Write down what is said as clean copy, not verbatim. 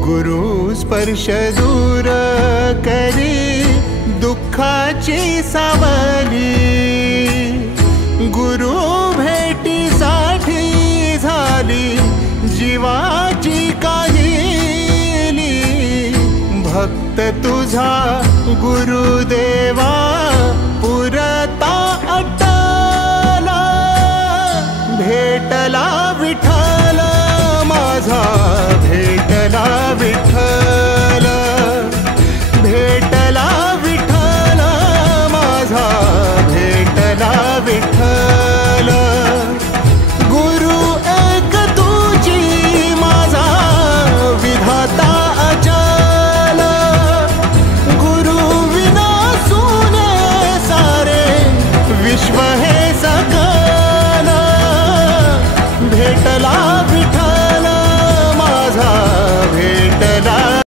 गुरु स्पर्श दूर करी दुःखाची सावली, गुरु भेटीसाठी झाली जीवाची काहिली। भक्त तुझा गुरुदेवा पुरता अटला, भेटला विठ्ठल माझा भेटला